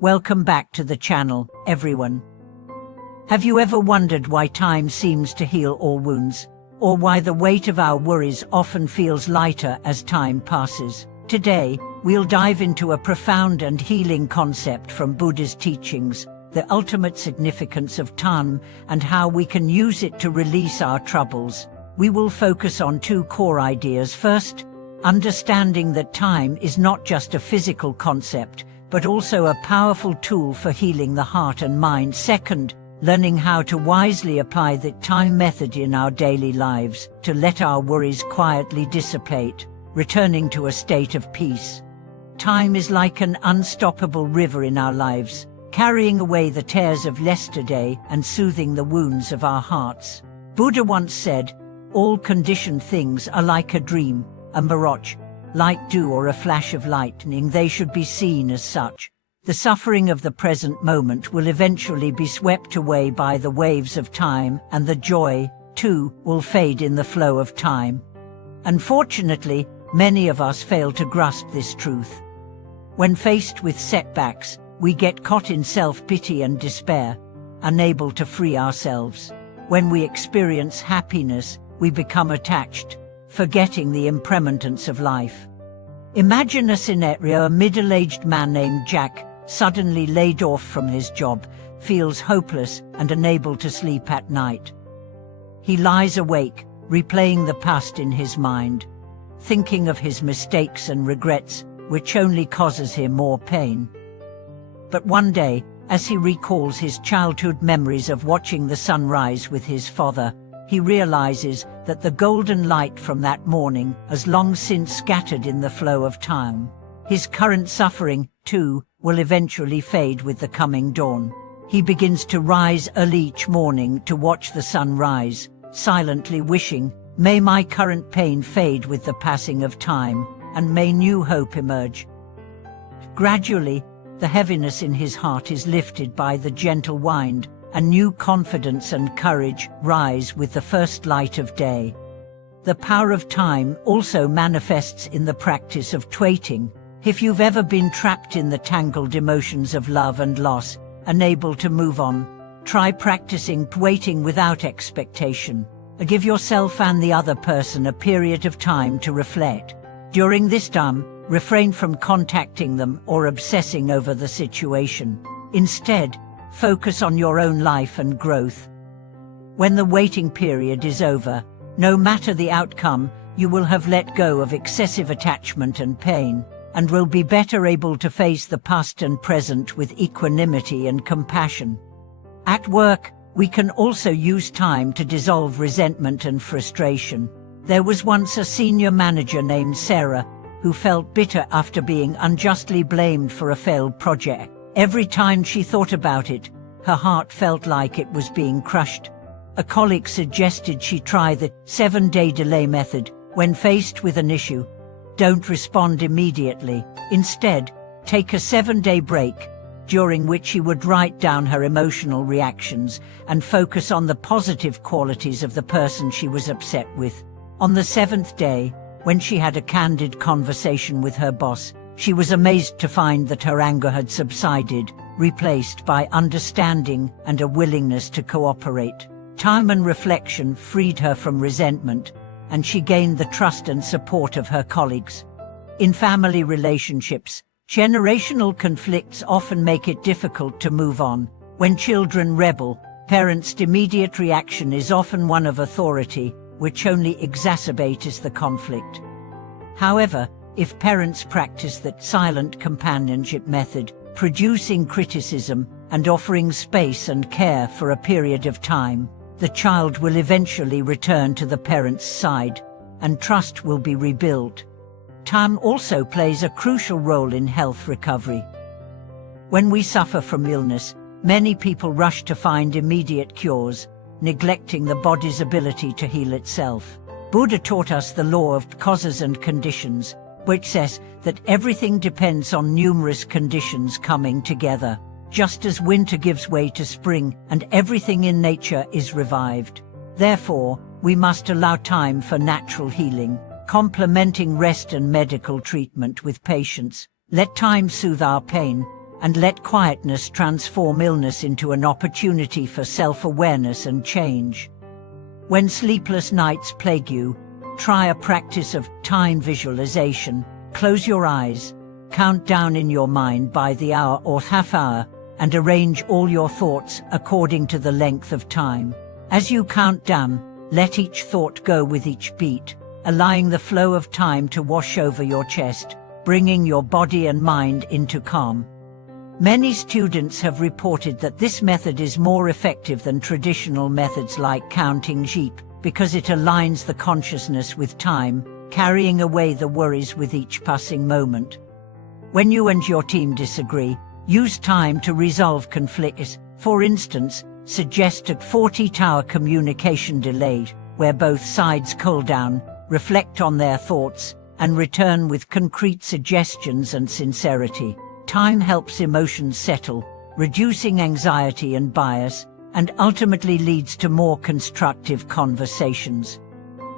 Welcome back to the channel, everyone. Have you ever wondered why time seems to heal all wounds, or why the weight of our worries often feels lighter as time passes? Today, we'll dive into a profound and healing concept from Buddha's teachings, the ultimate significance of time and how we can use it to release our troubles. We will focus on two core ideas. First, understanding that time is not just a physical concept, but also a powerful tool for healing the heart and mind. Second, learning how to wisely apply the time method in our daily lives to let our worries quietly dissipate, returning to a state of peace. Time is like an unstoppable river in our lives, carrying away the tears of yesterday and soothing the wounds of our hearts. Buddha once said, "All conditioned things are like a dream, a mirage, like dew or a flash of lightning. They should be seen as such. The suffering of the present moment will eventually be swept away by the waves of time, and the joy, too, will fade in the flow of time." Unfortunately, many of us fail to grasp this truth. When faced with setbacks, we get caught in self-pity and despair, unable to free ourselves. When we experience happiness, we become attached, forgetting the impermanence of life. Imagine a scenario: a middle-aged man named Jack, suddenly laid off from his job, feels hopeless and unable to sleep at night. He lies awake, replaying the past in his mind, thinking of his mistakes and regrets, which only causes him more pain. But one day, as he recalls his childhood memories of watching the sun rise with his father, he realizes that the golden light from that morning has long since scattered in the flow of time. His current suffering, too, will eventually fade with the coming dawn. He begins to rise early each morning to watch the sun rise, silently wishing, "May my current pain fade with the passing of time, and may new hope emerge." Gradually, the heaviness in his heart is lifted by the gentle wind, and new confidence and courage rise with the first light of day. The power of time also manifests in the practice of waiting. If you've ever been trapped in the tangled emotions of love and loss, unable to move on, try practicing waiting without expectation. Give yourself and the other person a period of time to reflect. During this time, refrain from contacting them or obsessing over the situation. Instead, focus on your own life and growth. When the waiting period is over, no matter the outcome, you will have let go of excessive attachment and pain, and will be better able to face the past and present with equanimity and compassion. At work, we can also use time to dissolve resentment and frustration. There was once a senior manager named Sarah who felt bitter after being unjustly blamed for a failed project. Every time she thought about it, her heart felt like it was being crushed. A colleague suggested she try the 7-day delay method. When faced with an issue, don't respond immediately. Instead, take a 7-day break, during which she would write down her emotional reactions and focus on the positive qualities of the person she was upset with. On the 7th day, when she had a candid conversation with her boss, she was amazed to find that her anger had subsided, replaced by understanding and a willingness to cooperate. Time and reflection freed her from resentment, and she gained the trust and support of her colleagues. In family relationships, generational conflicts often make it difficult to move on. When children rebel, parents' immediate reaction is often one of authority, which only exacerbates the conflict. However, if parents practice that silent companionship method, producing criticism and offering space and care for a period of time, the child will eventually return to the parent's side, and trust will be rebuilt. Time also plays a crucial role in health recovery. When we suffer from illness, many people rush to find immediate cures, neglecting the body's ability to heal itself. Buddha taught us the law of causes and conditions, which says that everything depends on numerous conditions coming together. Just as winter gives way to spring and everything in nature is revived. Therefore, we must allow time for natural healing, complementing rest and medical treatment with patience. Let time soothe our pain, and let quietness transform illness into an opportunity for self-awareness and change. When sleepless nights plague you, try a practice of time visualization. Close your eyes, count down in your mind by the hour or half hour, and arrange all your thoughts according to the length of time. As you count down, let each thought go with each beat, allowing the flow of time to wash over your chest, bringing your body and mind into calm. Many students have reported that this method is more effective than traditional methods like counting sheep, because it aligns the consciousness with time, carrying away the worries with each passing moment. When you and your team disagree, use time to resolve conflicts. For instance, suggest a 40-hour communication delay, where both sides cool down, reflect on their thoughts, and return with concrete suggestions and sincerity. Time helps emotions settle, reducing anxiety and bias, and ultimately leads to more constructive conversations.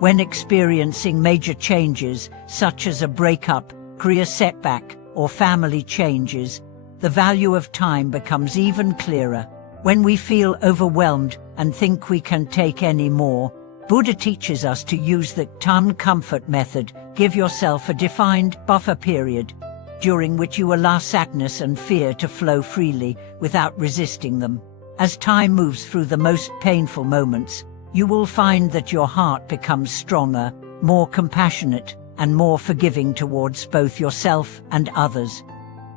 When experiencing major changes, such as a breakup, career setback, or family changes, the value of time becomes even clearer. When we feel overwhelmed and think we can take any more, Buddha teaches us to use the time comfort method. Give yourself a defined buffer period, during which you allow sadness and fear to flow freely without resisting them. As time moves through the most painful moments, you will find that your heart becomes stronger, more compassionate, and more forgiving towards both yourself and others.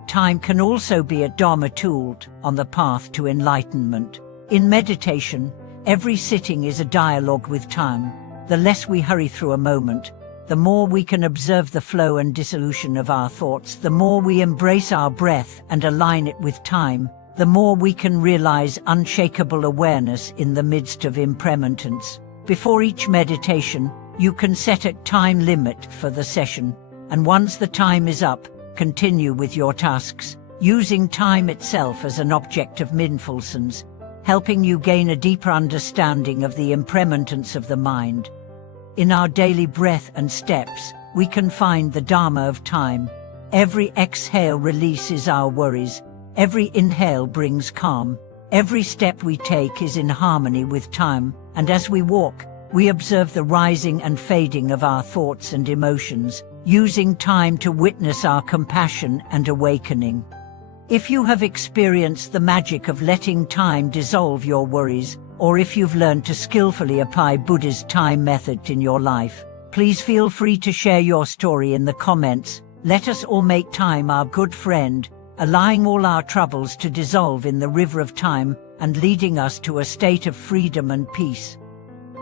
Time can also be a Dharma tool on the path to enlightenment. In meditation, every sitting is a dialogue with time. The less we hurry through a moment, the more we can observe the flow and dissolution of our thoughts. The more we embrace our breath and align it with time, the more we can realize unshakable awareness in the midst of impermanence. Before each meditation, you can set a time limit for the session, and once the time is up, continue with your tasks, using time itself as an object of mindfulness, helping you gain a deeper understanding of the impermanence of the mind. In our daily breath and steps, we can find the Dharma of time. Every exhale releases our worries. Every inhale brings calm. Every step we take is in harmony with time, and as we walk, we observe the rising and fading of our thoughts and emotions, using time to witness our compassion and awakening. If you have experienced the magic of letting time dissolve your worries, or if you've learned to skillfully apply Buddha's time method in your life, please feel free to share your story in the comments. Let us all make time our good friend, allowing all our troubles to dissolve in the river of time and leading us to a state of freedom and peace.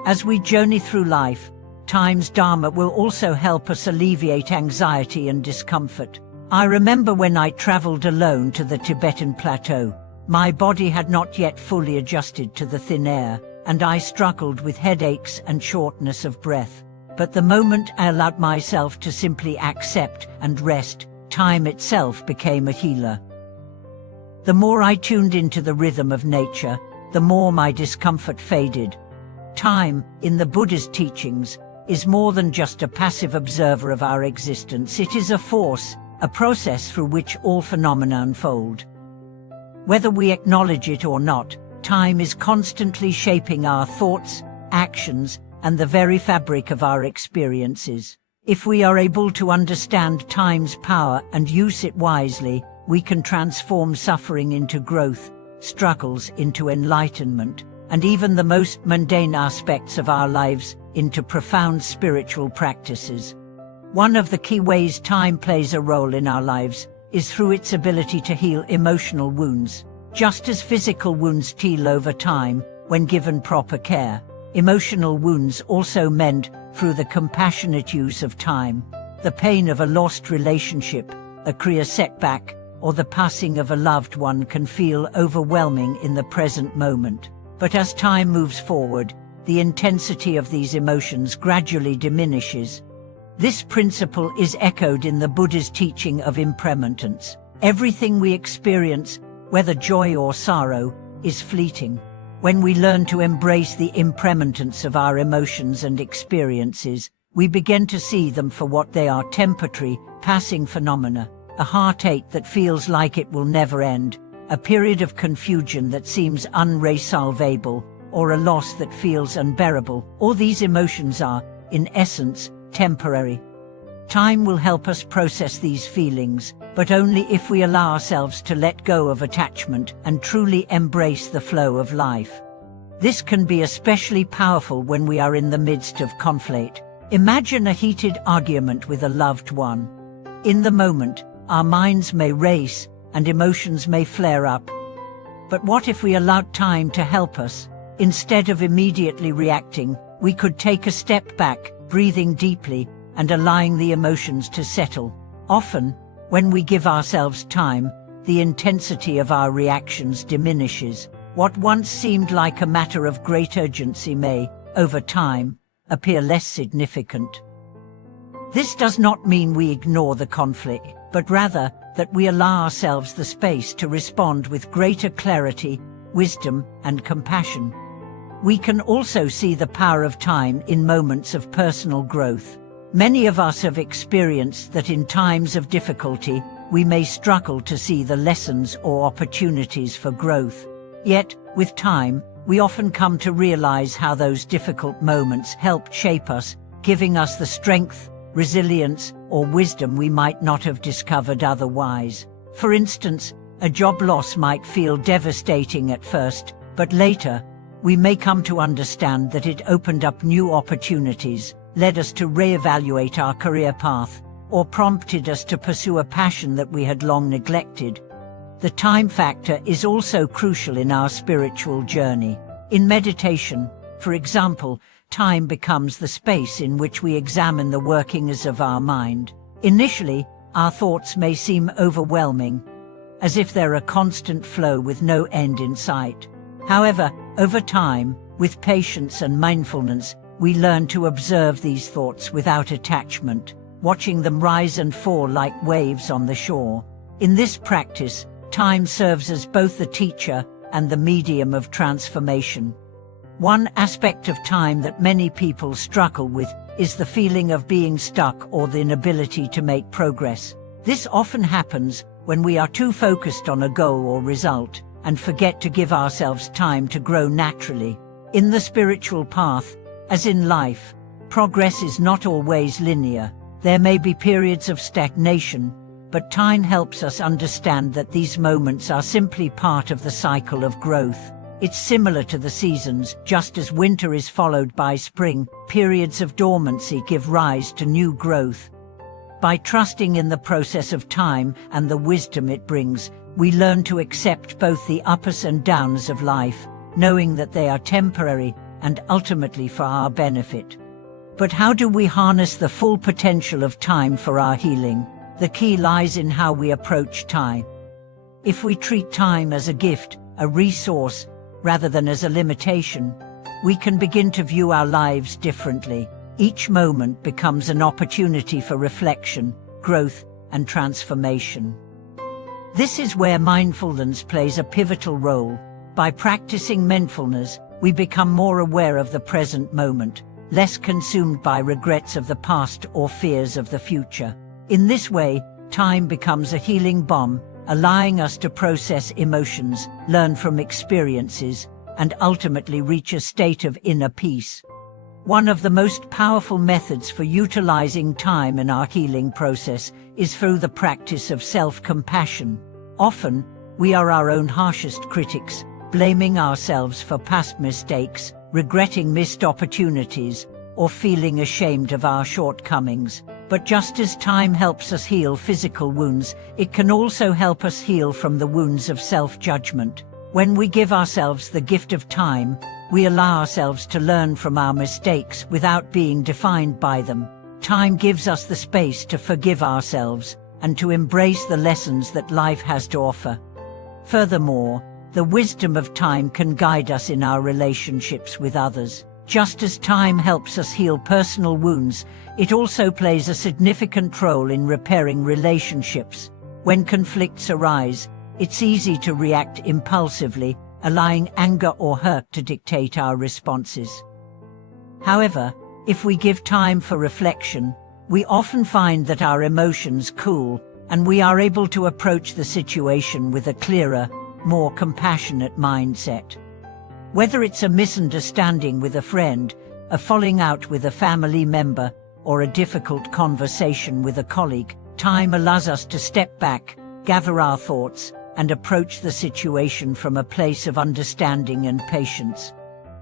As we journey through life, time's Dharma will also help us alleviate anxiety and discomfort. I remember when I traveled alone to the Tibetan plateau. My body had not yet fully adjusted to the thin air, and I struggled with headaches and shortness of breath. But the moment I allowed myself to simply accept and rest, time itself became a healer. The more I tuned into the rhythm of nature, the more my discomfort faded. Time, in the Buddha's teachings, is more than just a passive observer of our existence. It is a force, a process through which all phenomena unfold. Whether we acknowledge it or not, time is constantly shaping our thoughts, actions, and the very fabric of our experiences. If we are able to understand time's power and use it wisely, we can transform suffering into growth, struggles into enlightenment, and even the most mundane aspects of our lives into profound spiritual practices. One of the key ways time plays a role in our lives is through its ability to heal emotional wounds. Just as physical wounds heal over time when given proper care, emotional wounds also mend through the compassionate use of time. The pain of a lost relationship, a career setback, or the passing of a loved one can feel overwhelming in the present moment. But as time moves forward, the intensity of these emotions gradually diminishes. This principle is echoed in the Buddha's teaching of impermanence. Everything we experience, whether joy or sorrow, is fleeting. When we learn to embrace the impermanence of our emotions and experiences, we begin to see them for what they are: temporary, passing phenomena. a heartache that feels like it will never end, a period of confusion that seems unresolvable, or a loss that feels unbearable. All these emotions are, in essence, temporary. Time will help us process these feelings, but only if we allow ourselves to let go of attachment and truly embrace the flow of life. This can be especially powerful when we are in the midst of conflict. Imagine a heated argument with a loved one. In the moment, our minds may race and emotions may flare up. But what if we allowed time to help us? Instead of immediately reacting, we could take a step back, breathing deeply and allowing the emotions to settle. Often, when we give ourselves time, the intensity of our reactions diminishes. What once seemed like a matter of great urgency may, over time, appear less significant. This does not mean we ignore the conflict, but rather that we allow ourselves the space to respond with greater clarity, wisdom, and compassion. We can also see the power of time in moments of personal growth. Many of us have experienced that in times of difficulty, we may struggle to see the lessons or opportunities for growth. Yet, with time, we often come to realize how those difficult moments helped shape us, giving us the strength, resilience, or wisdom we might not have discovered otherwise. For instance, a job loss might feel devastating at first, but later, we may come to understand that it opened up new opportunities, led us to reevaluate our career path, or prompted us to pursue a passion that we had long neglected. The time factor is also crucial in our spiritual journey. In meditation, for example, time becomes the space in which we examine the workings of our mind. Initially, our thoughts may seem overwhelming, as if they're a constant flow with no end in sight. However, over time, with patience and mindfulness, we learn to observe these thoughts without attachment, watching them rise and fall like waves on the shore. In this practice, time serves as both the teacher and the medium of transformation. One aspect of time that many people struggle with is the feeling of being stuck or the inability to make progress. This often happens when we are too focused on a goal or result and forget to give ourselves time to grow naturally. In the spiritual path, as in life, progress is not always linear. There may be periods of stagnation, but time helps us understand that these moments are simply part of the cycle of growth. It's similar to the seasons. Just as winter is followed by spring, periods of dormancy give rise to new growth. By trusting in the process of time and the wisdom it brings, we learn to accept both the ups and downs of life, knowing that they are temporary and ultimately for our benefit. But how do we harness the full potential of time for our healing? The key lies in how we approach time. If we treat time as a gift, a resource, rather than as a limitation, we can begin to view our lives differently. Each moment becomes an opportunity for reflection, growth, and transformation. This is where mindfulness plays a pivotal role. By practicing mindfulness, we become more aware of the present moment, less consumed by regrets of the past or fears of the future. In this way, time becomes a healing balm, allowing us to process emotions, learn from experiences, and ultimately reach a state of inner peace. One of the most powerful methods for utilizing time in our healing process is through the practice of self-compassion. Often, we are our own harshest critics, blaming ourselves for past mistakes, regretting missed opportunities, or feeling ashamed of our shortcomings. But just as time helps us heal physical wounds, it can also help us heal from the wounds of self-judgment. When we give ourselves the gift of time, we allow ourselves to learn from our mistakes without being defined by them. Time gives us the space to forgive ourselves and to embrace the lessons that life has to offer. Furthermore, the wisdom of time can guide us in our relationships with others. Just as time helps us heal personal wounds, it also plays a significant role in repairing relationships. When conflicts arise, it's easy to react impulsively, allowing anger or hurt to dictate our responses. However, if we give time for reflection, we often find that our emotions cool and we are able to approach the situation with a clearer, more compassionate mindset. Whether it's a misunderstanding with a friend, a falling out with a family member, or a difficult conversation with a colleague, time allows us to step back, gather our thoughts, and approach the situation from a place of understanding and patience.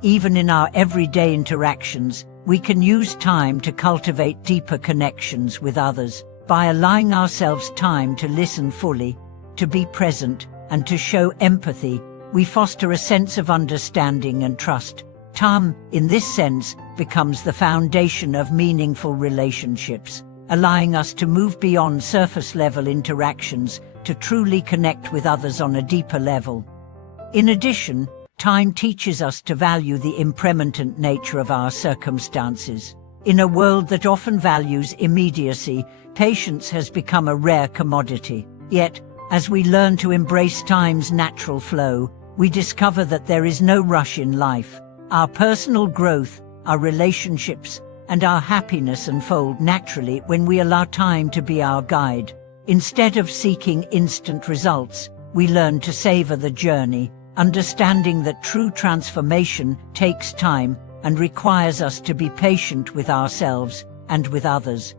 Even in our everyday interactions, we can use time to cultivate deeper connections with others. By allowing ourselves time to listen fully, to be present, and to show empathy, we foster a sense of understanding and trust. Time, in this sense, becomes the foundation of meaningful relationships, allowing us to move beyond surface-level interactions to truly connect with others on a deeper level. In addition, time teaches us to value the impermanent nature of our circumstances. In a world that often values immediacy, patience has become a rare commodity. Yet, as we learn to embrace time's natural flow, we discover that there is no rush in life. Our personal growth, our relationships, and our happiness unfold naturally when we allow time to be our guide. Instead of seeking instant results, we learn to savor the journey, understanding that true transformation takes time and requires us to be patient with ourselves and with others.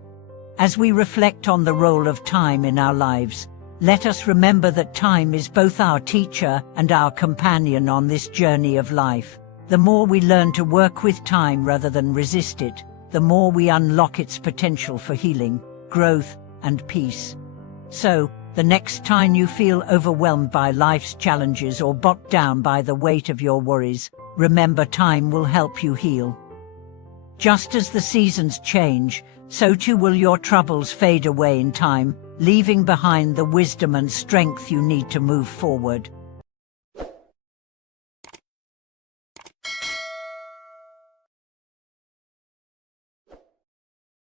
As we reflect on the role of time in our lives, let us remember that time is both our teacher and our companion on this journey of life. The more we learn to work with time rather than resist it, the more we unlock its potential for healing, growth, and peace. So, the next time you feel overwhelmed by life's challenges or bogged down by the weight of your worries, remember time will help you heal. Just as the seasons change, so too will your troubles fade away in time, leaving behind the wisdom and strength you need to move forward.